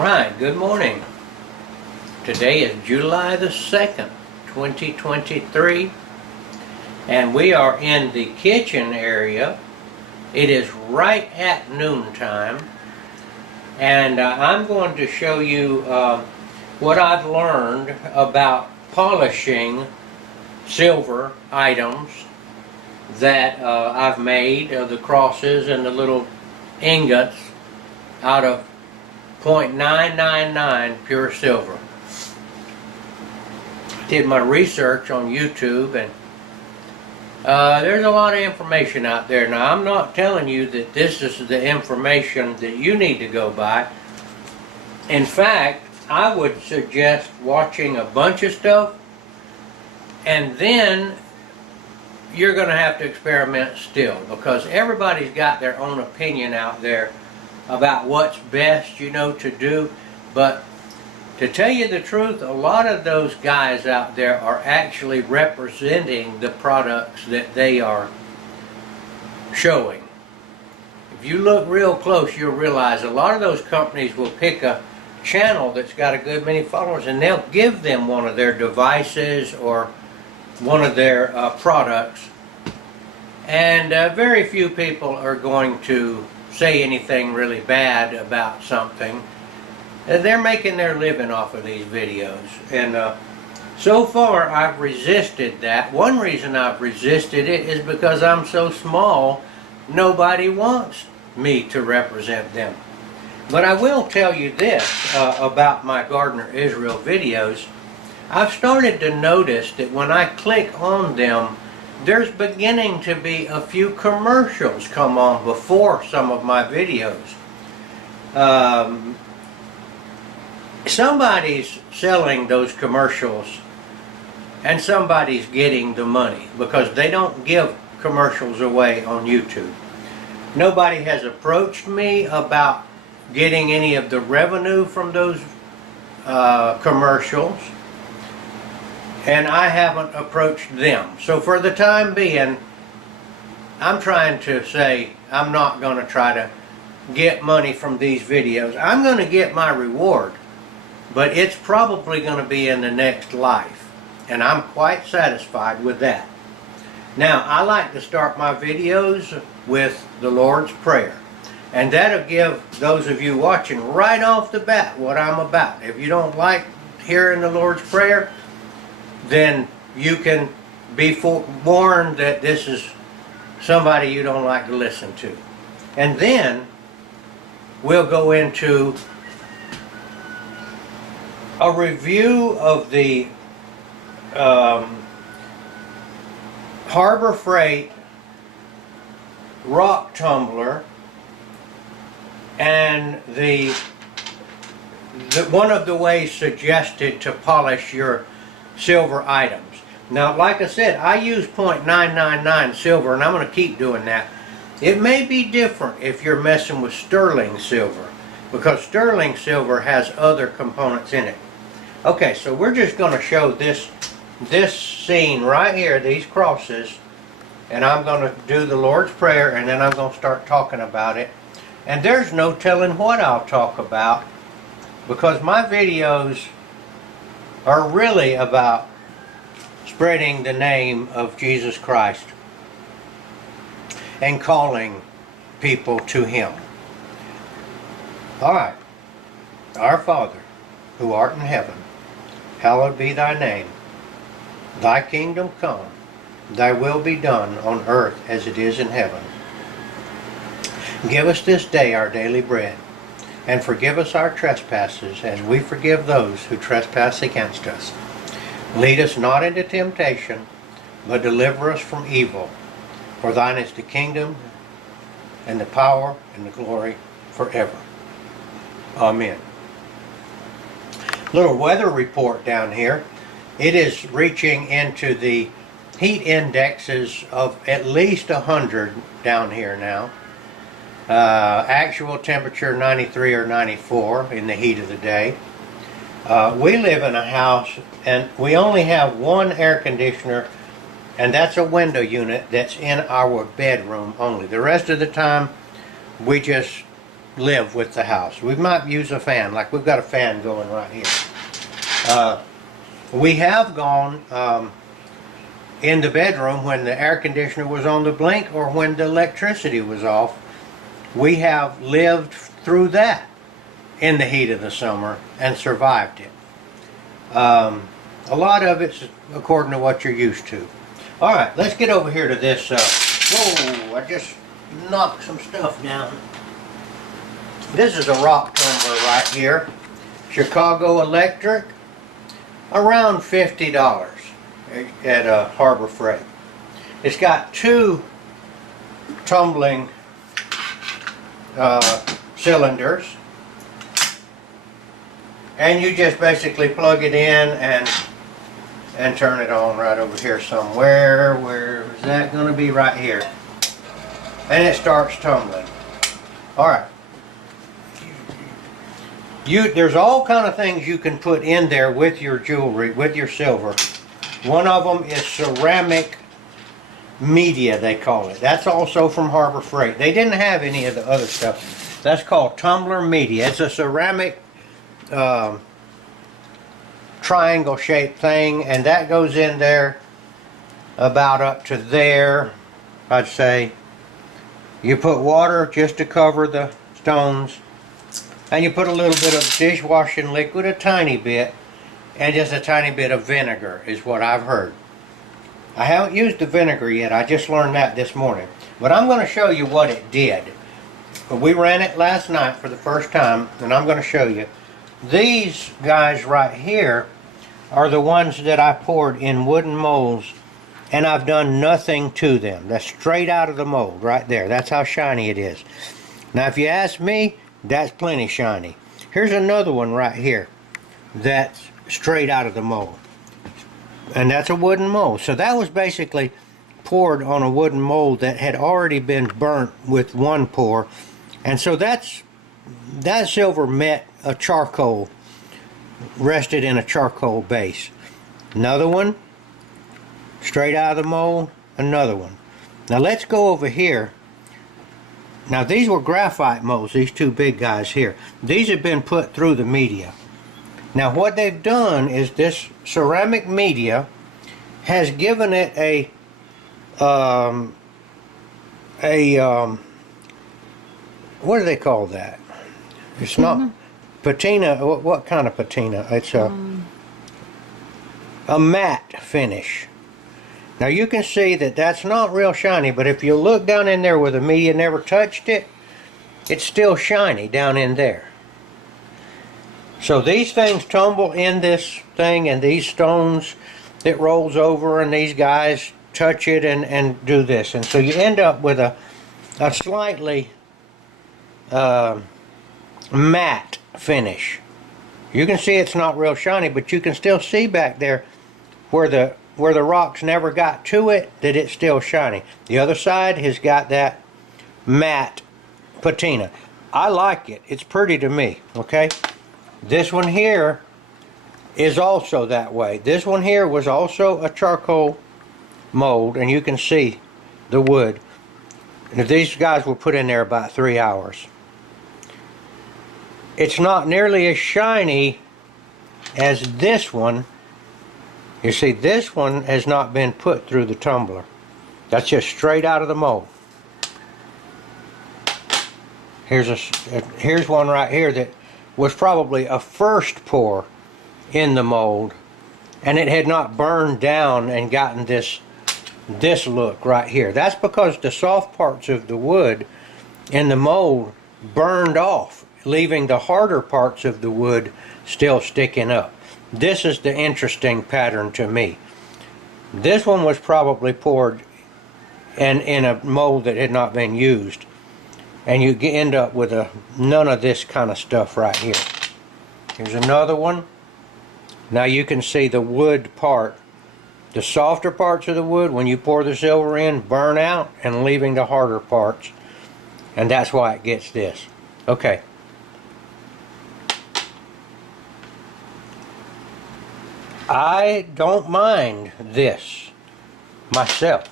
Alright, good morning. Today is July the 2nd, 2023, and we are in the kitchen area. It is right at noontime, and I'm going to show you what I've learned about polishing silver items that I've made, the crosses and the little ingots out of .999 pure silver. Did my research on YouTube, and there's a lot of information out there. Now, I'm not telling you that this is the information that you need to go by. In fact, I would suggest watching a bunch of stuff, and then you're going to have to experiment still, because everybody's got their own opinion out there about what's best, to do. But to tell you the truth, a lot of those guys out there are actually representing the products that they are showing. If you look real close, you'll realize a lot of those companies will pick a channel that's got a good many followers, and they'll give them one of their devices or one of their products, and very few people are going to say anything really bad about something. They're making their living off of these videos, and so far I've resisted that. One reason I've resisted it is because I'm so small, nobody wants me to represent them. But I will tell you this about my Gardner Israel videos. I've started to notice that when I click on them, there's beginning to be a few commercials come on before some of my videos. Somebody's selling those commercials, and somebody's getting the money, because they don't give commercials away on YouTube. Nobody has approached me about getting any of the revenue from those commercials, and I haven't approached them. So for the time being, I'm trying to say I'm not going to try to get money from these videos. I'm going to get my reward, but it's probably going to be in the next life, and I'm quite satisfied with that. Now, I like to start my videos with the Lord's Prayer, and that'll give those of you watching right off the bat what I'm about. If you don't like hearing the Lord's Prayer, then you can be warned that this is somebody you don't like to listen to. And then we'll go into a review of the Harbor Freight rock tumbler and the one of the ways suggested to polish your silver items. Now, like I said, I use .999 silver, and I'm going to keep doing that. It may be different if you're messing with sterling silver, because sterling silver has other components in it. Okay, so we're just going to show this scene right here, these crosses, and I'm going to do the Lord's Prayer, and then I'm going to start talking about it. And there's no telling what I'll talk about, because my videos are really about spreading the name of Jesus Christ and calling people to Him. Alright. Our Father, who art in heaven, hallowed be thy name. Thy kingdom come, thy will be done on earth as it is in heaven. Give us this day our daily bread, and forgive us our trespasses, as we forgive those who trespass against us. Lead us not into temptation, but deliver us from evil. For thine is the kingdom, and the power, and the glory forever. Amen. Little weather report down here. It is reaching into the heat indexes of at least 100 down here now. Actual temperature 93 or 94 in the heat of the day. We live in a house, and we only have one air conditioner, and that's a window unit that's in our bedroom only. The rest of the time we just live with the house. We might use a fan, like we've got a fan going right here. We have gone in the bedroom when the air conditioner was on the blink or when the electricity was off. We have lived through that in the heat of the summer and survived it. A lot of it's according to what you're used to. All right, let's get over here to this. Whoa, I just knocked some stuff down. This is a rock tumbler right here. Chicago Electric. Around $50 at Harbor Freight. It's got two tumbling cylinders, and you just basically plug it in and turn it on right over here somewhere. Where is that going to be? Right here. And it starts tumbling. All right. There's all kind of things you can put in there with your jewelry, with your silver. One of them is ceramic media, they call it. That's also from Harbor Freight. They didn't have any of the other stuff. That's called tumbler media. It's a ceramic triangle shaped thing, and that goes in there about up to there, I'd say. You put water just to cover the stones, and you put a little bit of dishwashing liquid, a tiny bit, and just a tiny bit of vinegar is what I've heard. I haven't used the vinegar yet. I just learned that this morning. But I'm going to show you what it did. We ran it last night for the first time, and I'm going to show you. These guys right here are the ones that I poured in wooden molds, and I've done nothing to them. That's straight out of the mold right there. That's how shiny it is. Now, if you ask me, that's plenty shiny. Here's another one right here that's straight out of the mold, and that's a wooden mold. So that was basically poured on a wooden mold that had already been burnt with one pour, and so that silver met a charcoal, rested in a charcoal base. Another one straight out of the mold. Another one. Now let's go over here. Now these were graphite molds, these two big guys here. These have been put through the media. Now what they've done is this ceramic media has given it a what do they call that? It's not patina. What kind of patina? It's a matte finish. Now you can see that that's not real shiny, but if you look down in there where the media never touched it, it's still shiny down in there. So these things tumble in this thing, and these stones, it rolls over, and these guys touch it and do this. And so you end up with a slightly matte finish. You can see it's not real shiny, but you can still see back there where the rocks never got to it, that it's still shiny. The other side has got that matte patina. I like it. It's pretty to me, okay? This one here is also that way. This one here was also a charcoal mold, and you can see the wood. And these guys were put in there about 3 hours. It's not nearly as shiny as this one. You see, this one has not been put through the tumbler. That's just straight out of the mold. Here's one right here that was probably a first pour in the mold, and it had not burned down and gotten this look right here. That's because the soft parts of the wood in the mold burned off, leaving the harder parts of the wood still sticking up. This is the interesting pattern to me. This one was probably poured in a mold that had not been used, and you end up with none of this kind of stuff right here. Here's another one. Now you can see the wood part. The softer parts of the wood, when you pour the silver in, burn out, and leaving the harder parts, and that's why it gets this. Okay. I don't mind this myself.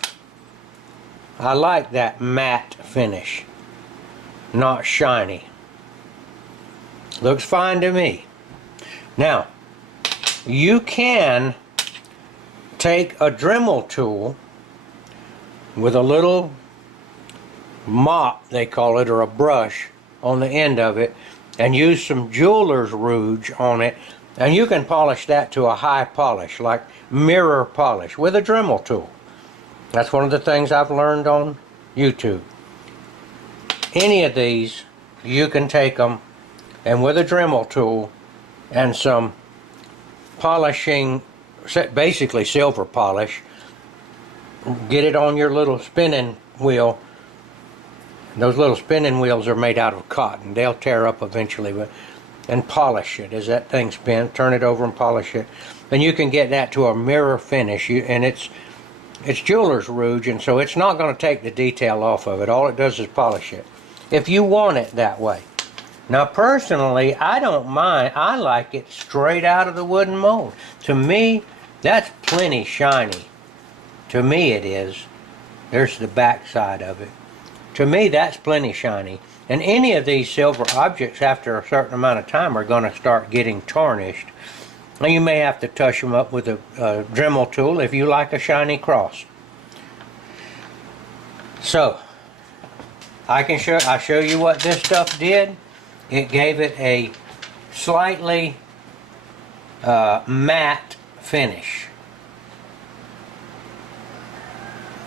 I like that matte finish, not shiny. Looks fine to me. Now, you can take a Dremel tool with a little mop, they call it, or a brush on the end of it, and use some jeweler's rouge on it, and you can polish that to a high polish, like mirror polish, with a Dremel tool. That's one of the things I've learned on YouTube. Any of these, you can take them, and with a Dremel tool and some polishing, basically silver polish, get it on your little spinning wheel. Those little spinning wheels are made out of cotton. They'll tear up eventually, and polish it as that thing spins. Turn it over and polish it. And you can get that to a mirror finish. And it's jeweler's rouge, and so it's not going to take the detail off of it. All it does is polish it, if you want it that way. Now personally, I don't mind. I like it straight out of the wooden mold. To me, that's plenty shiny. To me it is. There's the back side of it. To me, that's plenty shiny. And any of these silver objects, after a certain amount of time, are going to start getting tarnished. Now you may have to touch them up with a Dremel tool if you like a shiny cross. So, I show you what this stuff did. It gave it a slightly matte finish.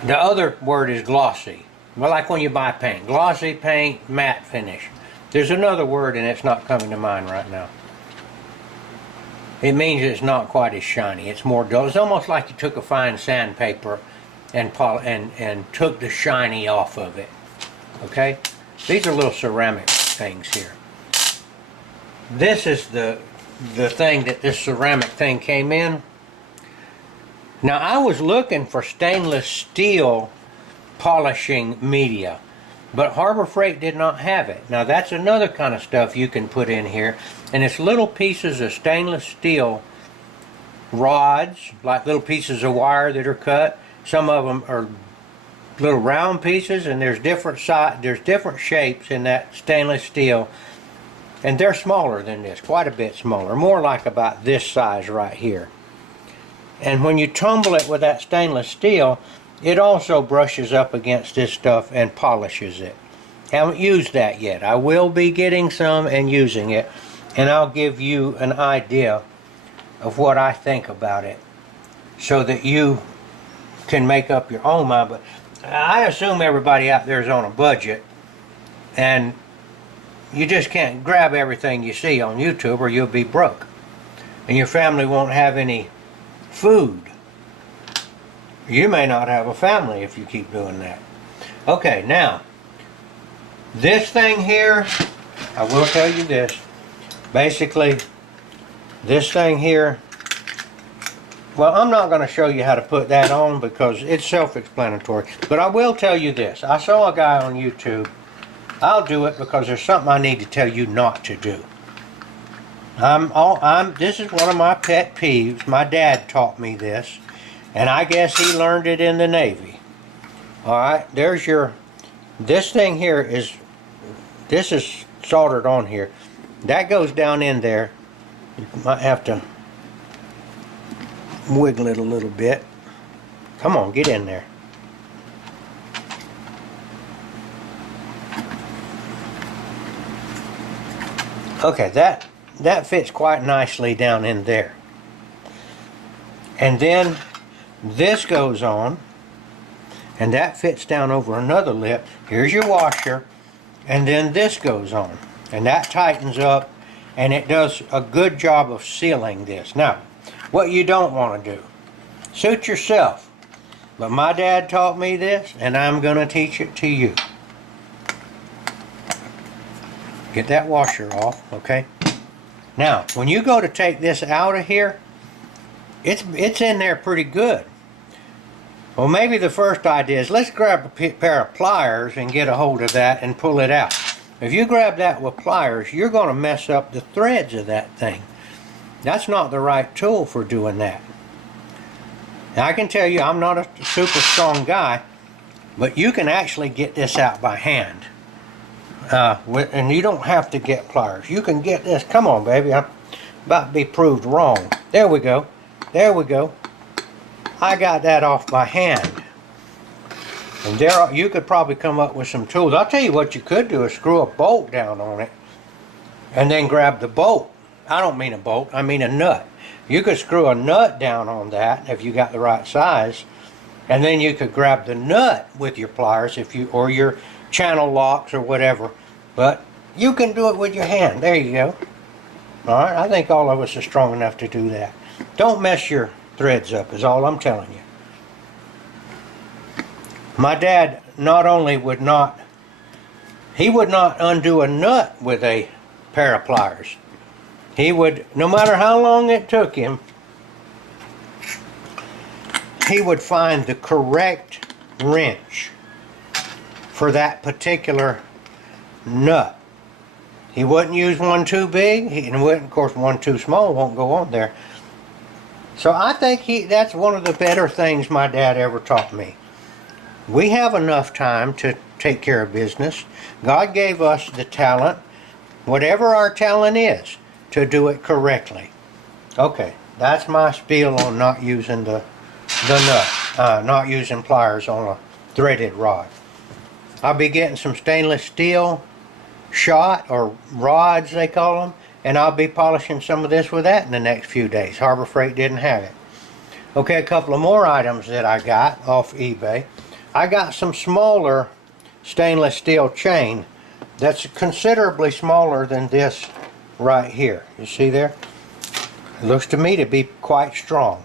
The other word is glossy. Well, like when you buy paint. Glossy paint, matte finish. There's another word and it's not coming to mind right now. It means it's not quite as shiny. It's more dull. It's almost like you took a fine sandpaper and took the shiny off of it. Okay? These are little ceramic things here. This is the thing that this ceramic thing came in. Now I was looking for stainless steel polishing media, but Harbor Freight did not have it. Now that's another kind of stuff you can put in here, and it's little pieces of stainless steel rods, like little pieces of wire that are cut. Some of them are little round pieces, and there's different shapes in that stainless steel, and they're smaller than this, quite a bit smaller, more like about this size right here. And when you tumble it with that stainless steel, it also brushes up against this stuff and polishes it. Haven't used that yet. I will be getting some and using it, and I'll give you an idea of what I think about it so that you can make up your own mind. But I assume everybody out there is on a budget, and you just can't grab everything you see on YouTube or you'll be broke. And your family won't have any food. You may not have a family if you keep doing that. Okay, now, this thing here, I will tell you this. Basically, this thing here, well, I'm not going to show you how to put that on because it's self-explanatory. But I will tell you this. I saw a guy on YouTube. I'll do it because there's something I need to tell you not to do. This is one of my pet peeves. My dad taught me this, and I guess he learned it in the Navy. Alright, there's your, this thing here this is soldered on here. That goes down in there. You might have to wiggle it a little bit. Come on, get in there. Okay, that fits quite nicely down in there. And then this goes on, and that fits down over another lip. Here's your washer, and then this goes on, and that tightens up, and it does a good job of sealing this. Now, what you don't want to do, suit yourself, but my dad taught me this, and I'm going to teach it to you. Get that washer off, okay? Now, when you go to take this out of here, it's in there pretty good. Well, maybe the first idea is let's grab a pair of pliers and get a hold of that and pull it out. If you grab that with pliers, you're going to mess up the threads of that thing. That's not the right tool for doing that. Now, I can tell you I'm not a super strong guy, but you can actually get this out by hand. And you don't have to get pliers. You can get this. Come on, baby. I'm about to be proved wrong. There we go. There we go. I got that off my hand. And there, you could probably come up with some tools. I'll tell you what you could do is screw a bolt down on it and then grab the bolt. I don't mean a bolt, I mean a nut. You could screw a nut down on that if you got the right size, and then you could grab the nut with your pliers if you, or your channel locks or whatever. But you can do it with your hand. There you go. Alright, I think all of us are strong enough to do that. Don't mess your threads up is all I'm telling you. My dad not only would not undo a nut with a pair of pliers. He would, no matter how long it took him, he would find the correct wrench for that particular nut. He wouldn't use one too big, and wouldn't, of course, one too small won't go on there. So I think that's one of the better things my dad ever taught me. We have enough time to take care of business. God gave us the talent, whatever our talent is, to do it correctly. Okay, that's my spiel on not using the nut, not using pliers on a threaded rod. I'll be getting some stainless steel shot, or rods they call them, and I'll be polishing some of this with that in the next few days. Harbor Freight didn't have it. Okay, a couple of more items that I got off eBay. I got some smaller stainless steel chain that's considerably smaller than this right here. You see there? It looks to me to be quite strong.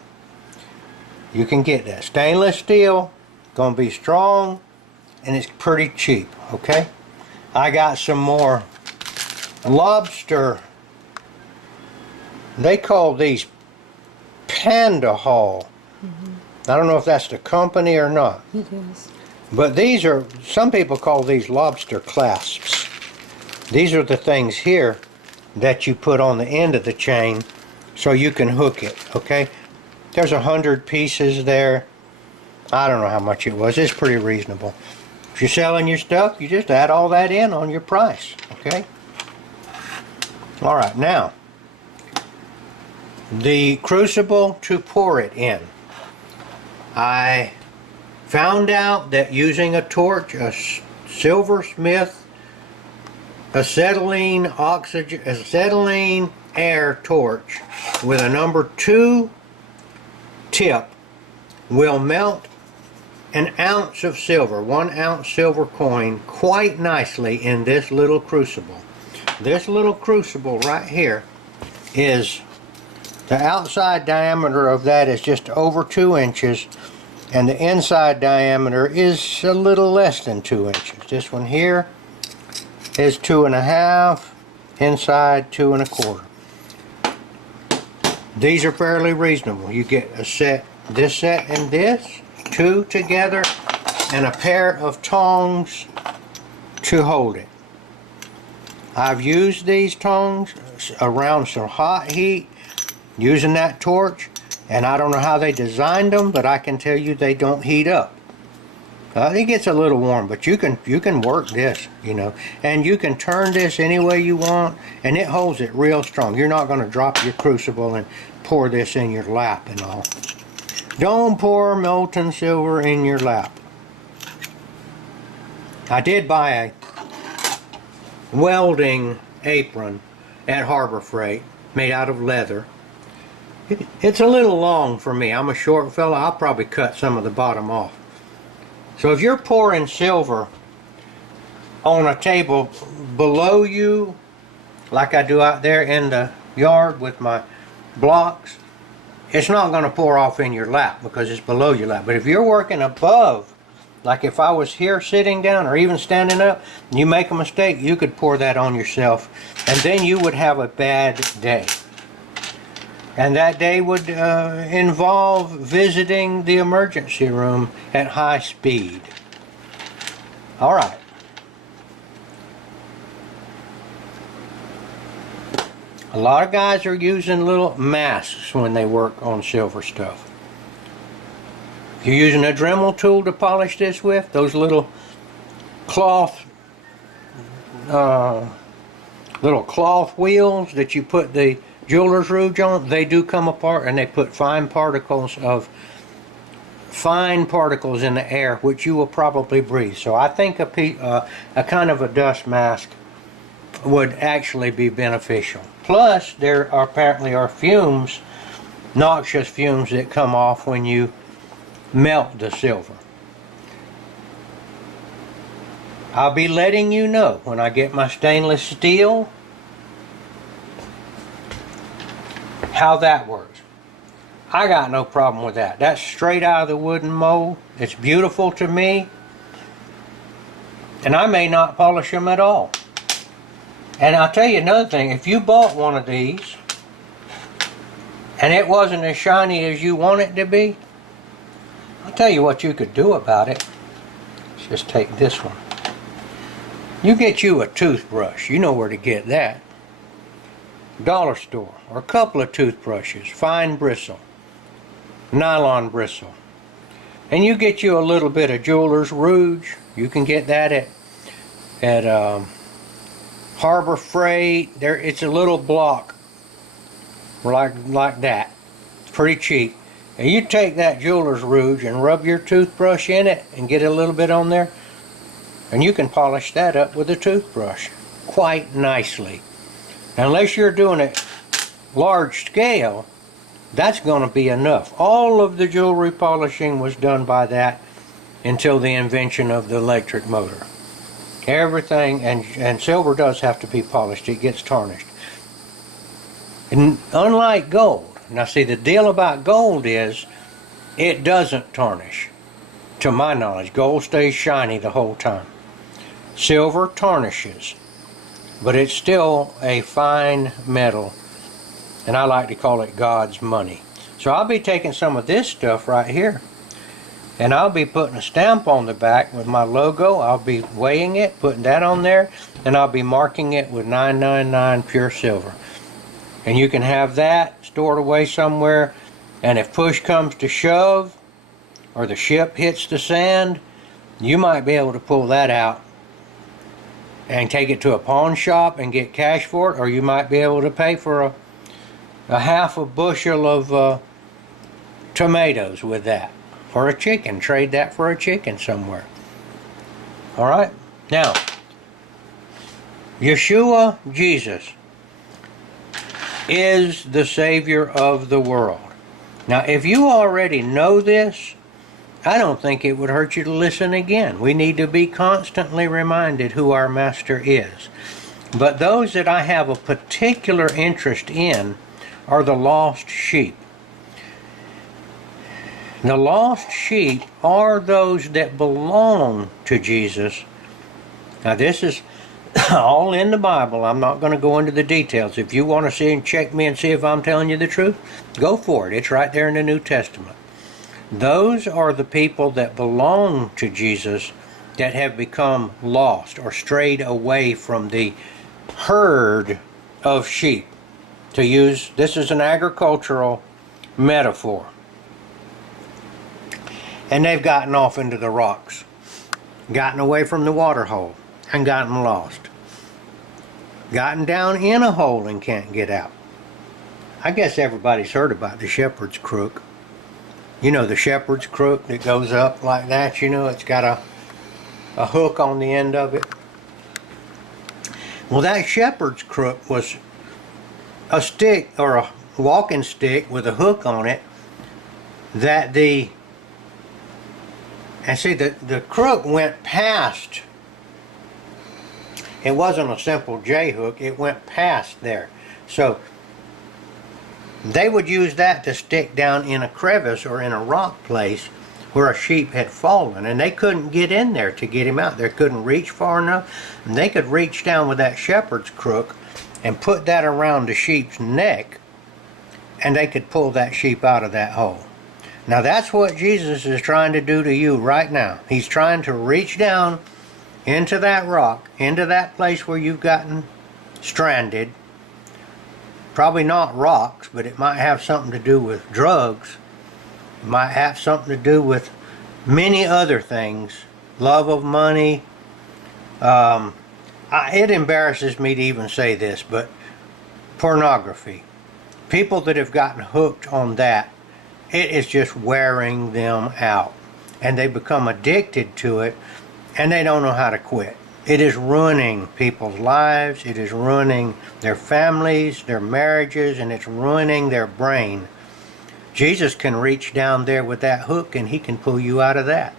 You can get that. Stainless steel, gonna be strong, and it's pretty cheap, okay? I got some more lobster. They call these Panda Haul. I don't know if that's the company or not. It is. But these are, some people call these lobster clasps. These are the things here that you put on the end of the chain so you can hook it, okay? There's 100 pieces there. I don't know how much it was. It's pretty reasonable. If you're selling your stuff, you just add all that in on your price, okay? All right, now, the crucible to pour it in. I found out that using a torch, a silversmith acetylene air torch with a number 2 tip will melt an ounce of silver, 1 ounce silver coin, quite nicely in this little crucible. This little crucible right here is, the outside diameter of that is just over 2 inches, and the inside diameter is a little less than 2 inches. This one here is 2.5, inside 2 1/4. These are fairly reasonable. You get a set, this set and this, 2 together, and a pair of tongs to hold it. I've used these tongs around some hot heat using that torch, and I don't know how they designed them, but I can tell you they don't heat up. It gets a little warm, but you can work this, you know, and you can turn this any way you want, and it holds it real strong. You're not going to drop your crucible and pour this in your lap and all. Don't pour molten silver in your lap. I did buy a welding apron at Harbor Freight made out of leather. It's a little long for me. I'm a short fella. I'll probably cut some of the bottom off. So if you're pouring silver on a table below you, like I do out there in the yard with my blocks, it's not going to pour off in your lap because it's below your lap. But if you're working above, like if I was here sitting down or even standing up, and you make a mistake, you could pour that on yourself, and then you would have a bad day. And that day would involve visiting the emergency room at high speed. All right. A lot of guys are using little masks when they work on silver stuff. If you're using a Dremel tool to polish this with, those little cloth little cloth wheels that you put the jeweler's rouge on, they do come apart, and they put fine particles in the air, which you will probably breathe. So I think a kind of a dust mask would actually be beneficial. Plus, there are apparently fumes, noxious fumes, that come off when you melt the silver. I'll be letting you know when I get my stainless steel how that works. I got no problem with that. That's straight out of the wooden mold. It's beautiful to me. And I may not polish them at all. And I'll tell you another thing. If you bought one of these and it wasn't as shiny as you want it to be, I'll tell you what you could do about it. Let's just take this one. You get you a toothbrush. You know where to get that. Dollar store, or a couple of toothbrushes, fine bristle, nylon bristle. And you get you a little bit of jeweler's rouge. You can get that at Harbor Freight. There, it's a little block like that. It's pretty cheap. And you take that jeweler's rouge and rub your toothbrush in it and get a little bit on there, and you can polish that up with a toothbrush quite nicely. Unless you're doing it large scale, that's going to be enough. All of the jewelry polishing was done by that until the invention of the electric motor. Everything, and silver does have to be polished. It gets tarnished. And unlike gold, now see, the deal about gold is it doesn't tarnish. To my knowledge, gold stays shiny the whole time. Silver tarnishes, but it's still a fine metal, and I like to call it God's money. So I'll be taking some of this stuff right here, and I'll be putting a stamp on the back with my logo. I'll be weighing it, putting that on there, and I'll be marking it with 999 pure silver. And you can have that stored away somewhere, and if push comes to shove, or the ship hits the sand, you might be able to pull that out and take it to a pawn shop and get cash for it, or you might be able to pay for a half a bushel of tomatoes with that, or a chicken. Trade that for a chicken somewhere. Alright, now Yeshua, Jesus, is the Savior of the world. Now if you already know this, I don't think it would hurt you to listen again. We need to be constantly reminded who our Master is. But those that I have a particular interest in are the lost sheep. The lost sheep are those that belong to Jesus. Now this is all in the Bible. I'm not going to go into the details. If you want to see and check me and see if I'm telling you the truth, go for it. It's right there in the New Testament. Those are the people that belong to Jesus that have become lost or strayed away from the herd of sheep. To use, this is an agricultural metaphor. And they've gotten off into the rocks, gotten away from the water hole, and gotten lost. Gotten down in a hole and can't get out. I guess everybody's heard about the shepherd's crook. You know, the shepherd's crook that goes up like that, you know, it's got a hook on the end of it. Well, that shepherd's crook was a stick, or a walking stick with a hook on it, that the crook went past. It wasn't a simple J hook, it went past there. So they would use that to stick down in a crevice or in a rock place where a sheep had fallen, and they couldn't get in there to get him out. They couldn't reach far enough, and they could reach down with that shepherd's crook and put that around the sheep's neck, and they could pull that sheep out of that hole. Now that's what Jesus is trying to do to you right now. He's trying to reach down into that rock, into that place where you've gotten stranded. Probably not rocks, but it might have something to do with drugs. It might have something to do with many other things. Love of money, It embarrasses me to even say this, but pornography. People that have gotten hooked on that, it is just wearing them out. And they become addicted to it, and they don't know how to quit. It is ruining people's lives, it is ruining their families, their marriages, and it's ruining their brain. Jesus can reach down there with that hook and he can pull you out of that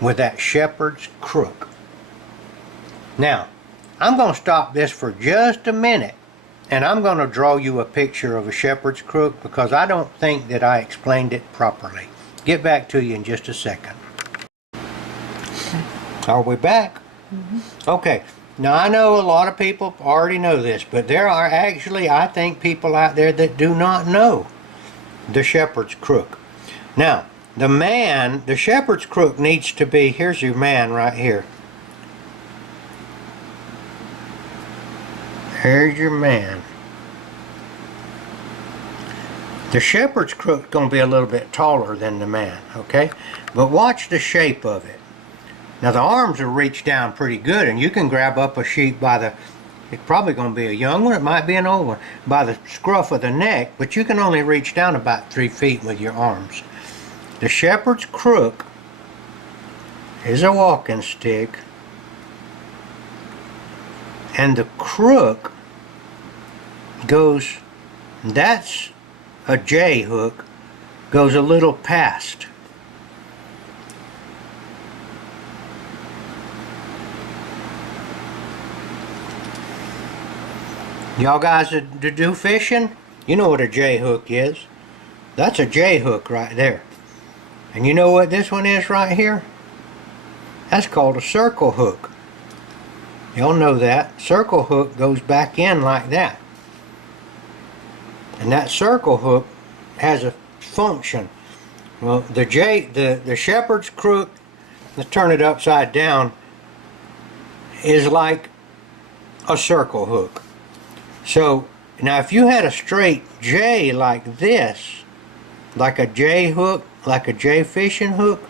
with that shepherd's crook. Now, I'm going to stop this for just a minute and I'm going to draw you a picture of a shepherd's crook because I don't think that I explained it properly. Get back to you in just a second. Are we back? Mm-hmm. Okay. Now I know a lot of people already know this, but there are actually, I think, people out there that do not know the shepherd's crook. Now, the shepherd's crook needs to be, here's your man right here. Here's your man. The shepherd's crook's going to be a little bit taller than the man, okay? But watch the shape of it. Now the arms will reach down pretty good and you can grab up a sheep by the, it's probably going to be a young one, it might be an old one, by the scruff of the neck, but you can only reach down about 3 feet with your arms. The shepherd's crook is a walking stick, and the crook goes, that's a J hook, goes a little past. Y'all guys that do fishing, you know what a J hook is. That's a J hook right there. And you know what this one is right here? That's called a circle hook. Y'all know that. Circle hook goes back in like that. And that circle hook has a function. Well, the shepherd's crook, let's turn it upside down, is like a circle hook. So, now if you had a straight J like this, like a J hook, like a J fishing hook,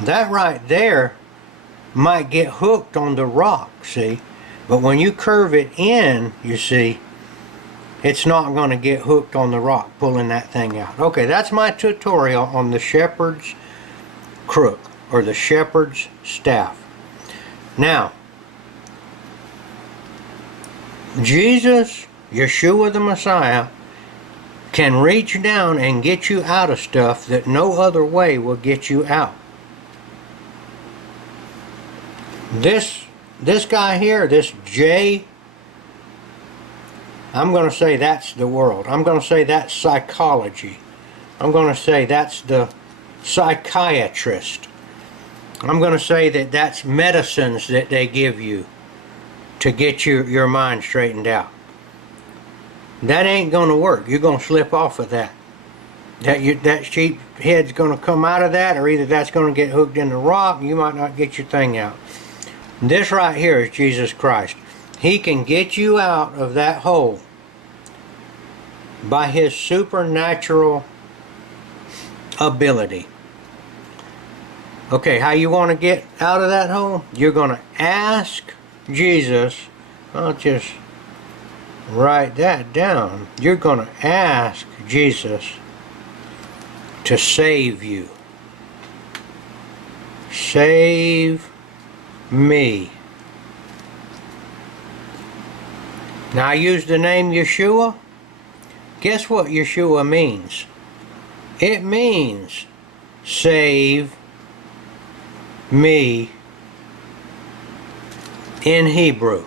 that right there might get hooked on the rock, see? But when you curve it in, you see, it's not going to get hooked on the rock, pulling that thing out. Okay, that's my tutorial on the shepherd's crook, or the shepherd's staff. Now, Jesus, Yeshua the Messiah, can reach down and get you out of stuff that no other way will get you out. This guy here, this J, I'm going to say that's the world. I'm going to say that's psychology. I'm going to say that's the psychiatrist. I'm going to say that that's medicines that they give you to get your mind straightened out. That ain't going to work. You're going to slip off of that. That sheep head's going to come out of that, or either that's going to get hooked in the rock and you might not get your thing out. This right here is Jesus Christ. He can get you out of that hole by his supernatural ability. Okay, how you want to get out of that hole? You're going to ask Jesus, I'll just write that down. You're going to ask Jesus to save you. Save me. Now I use the name Yeshua. Guess what Yeshua means? It means save me in Hebrew.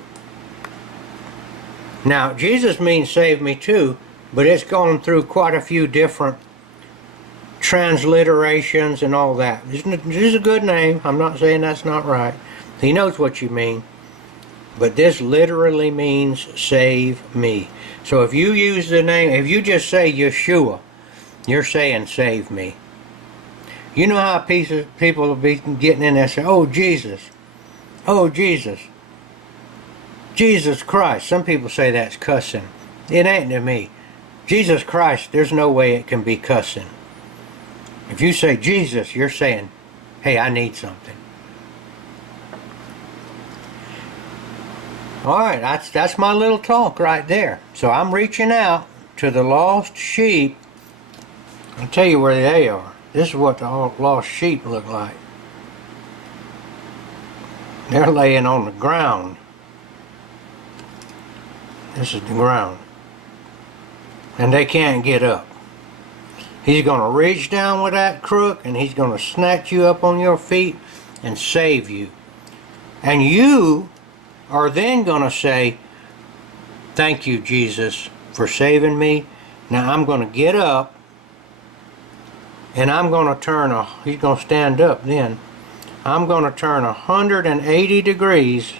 Now Jesus means save me too, but it's gone through quite a few different transliterations and all that. This is a good name. I'm not saying that's not right. He knows what you mean. But this literally means save me. So if you use the name, if you just say Yeshua, you're saying save me. You know how people will be getting in there and say, oh Jesus, oh Jesus, Jesus Christ. Some people say that's cussing. It ain't to me. Jesus Christ, there's no way it can be cussing. If you say Jesus, you're saying, hey, I need something. All right, that's my little talk right there. So I'm reaching out to the lost sheep. I'll tell you where they are. This is what the lost sheep look like. They're laying on the ground. This is the ground. And they can't get up. He's going to reach down with that crook and he's going to snatch you up on your feet and save you. And you are then going to say, thank you, Jesus, for saving me. Now I'm going to get up and I'm going to turn, he's going to stand up then. I'm going to turn 180 degrees.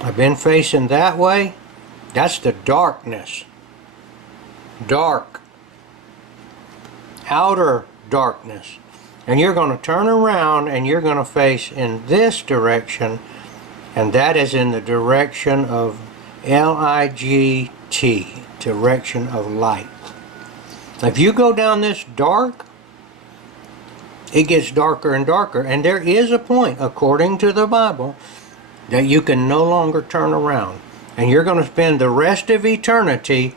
I've been facing that way. That's the darkness. Dark. Outer darkness. And you're going to turn around and you're going to face in this direction, and that is in the direction of L-I-G-T, direction of light. If you go down this dark, it gets darker and darker, and there is a point, according to the Bible, that you can no longer turn around. And you're going to spend the rest of eternity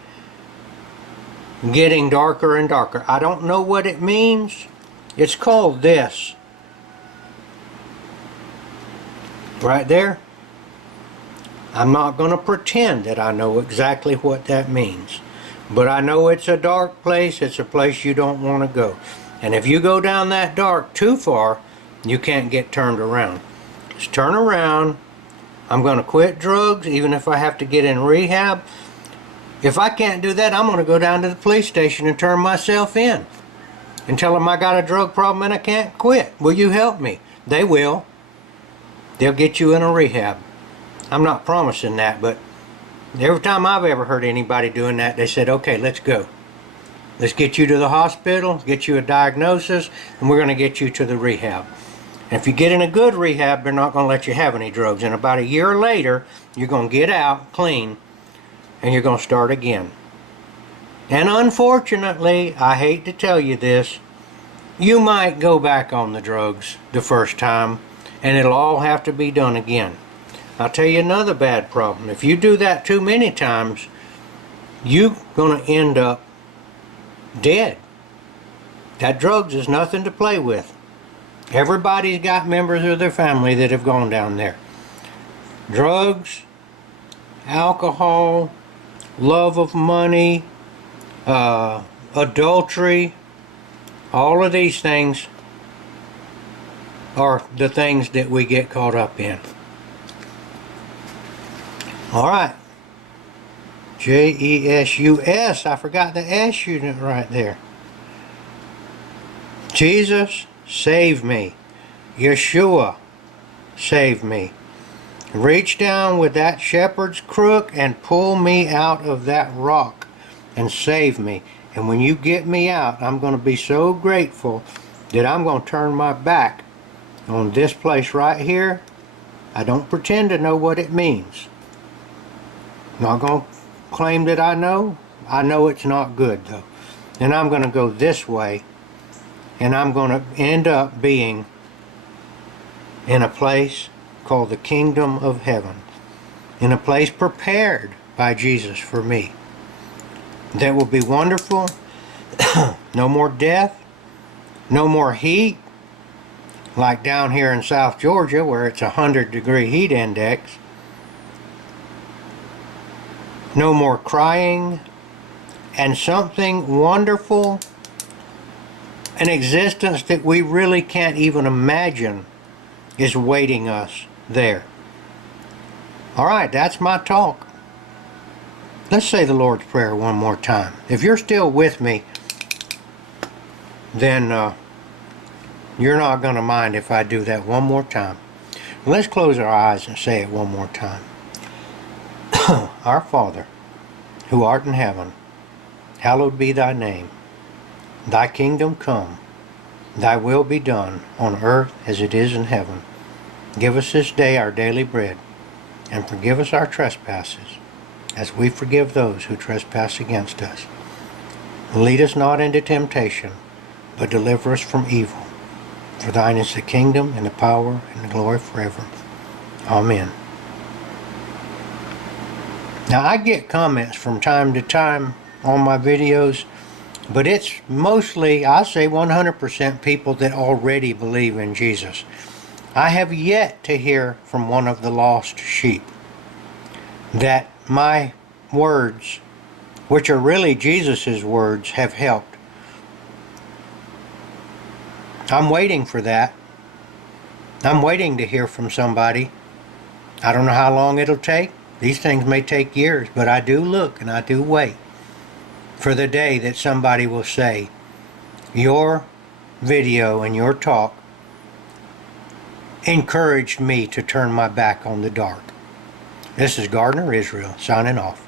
getting darker and darker. I don't know what it means. It's called this. Right there. I'm not going to pretend that I know exactly what that means. But I know it's a dark place. It's a place you don't want to go. And if you go down that dark too far, you can't get turned around. Just turn around. I'm going to quit drugs, even if I have to get in rehab. If I can't do that, I'm going to go down to the police station and turn myself in and tell them I got a drug problem and I can't quit. Will you help me? They will. They'll get you in a rehab. I'm not promising that, but every time I've ever heard anybody doing that, they said, okay, let's go. Let's get you to the hospital, get you a diagnosis, and we're going to get you to the rehab. And if you get in a good rehab, they're not going to let you have any drugs. And about a year later, you're going to get out clean, and you're going to start again. And unfortunately, I hate to tell you this, you might go back on the drugs the first time, and it'll all have to be done again. I'll tell you another bad problem. If you do that too many times, you're going to end up dead. That drugs is nothing to play with. Everybody's got members of their family that have gone down there. Drugs, alcohol, love of money, adultery, all of these things are the things that we get caught up in. All right. J-E-S-U-S. I forgot the S unit right there. Jesus, save me. Yeshua, save me. Reach down with that shepherd's crook and pull me out of that rock and save me. And when you get me out, I'm going to be so grateful that I'm going to turn my back on this place right here. I don't pretend to know what it means. I'm not going to claim that I know. I know it's not good though. And I'm going to go this way, and I'm going to end up being in a place called the kingdom of heaven, in a place prepared by Jesus for me. That will be wonderful. No more death, no more heat, like down here in South Georgia where it's 100-degree heat index. No more crying, and something wonderful, an existence that we really can't even imagine is waiting us there. All right, that's my talk. Let's say the Lord's Prayer one more time. If you're still with me, then you're not going to mind if I do that one more time. Let's close our eyes and say it one more time. Our Father, who art in heaven, hallowed be thy name. Thy kingdom come, thy will be done on earth as it is in heaven. Give us this day our daily bread, and forgive us our trespasses, as we forgive those who trespass against us. Lead us not into temptation, but deliver us from evil. For thine is the kingdom, and the power, and the glory forever. Amen. Now, I get comments from time to time on my videos, but it's mostly, I say 100% people that already believe in Jesus. I have yet to hear from one of the lost sheep that my words, which are really Jesus's words, have helped. I'm waiting for that. I'm waiting to hear from somebody. I don't know how long it'll take. These things may take years, but I do look and I do wait for the day that somebody will say, your video and your talk encouraged me to turn my back on the dark. This is Gardner Israel signing off.